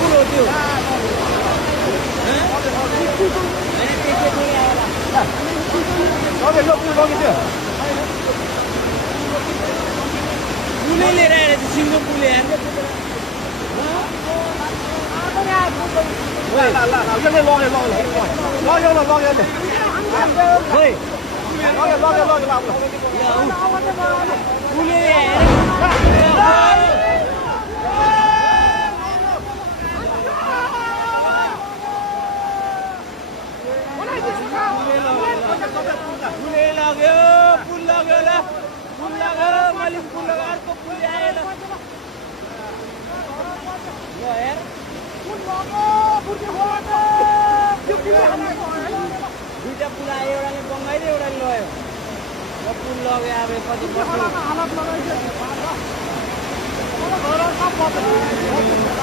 पुल हो त्यो पुलै लिएर आएर सिङ्गो पुल यार पुल लाग्यो ल पुल लगाएर मैले पुल लगाएर अर्को पुल आएर दुईटा पुल आयो एउटाले बङ्गाइदियो एउटाले लग्यो पुल लग्यो अब कति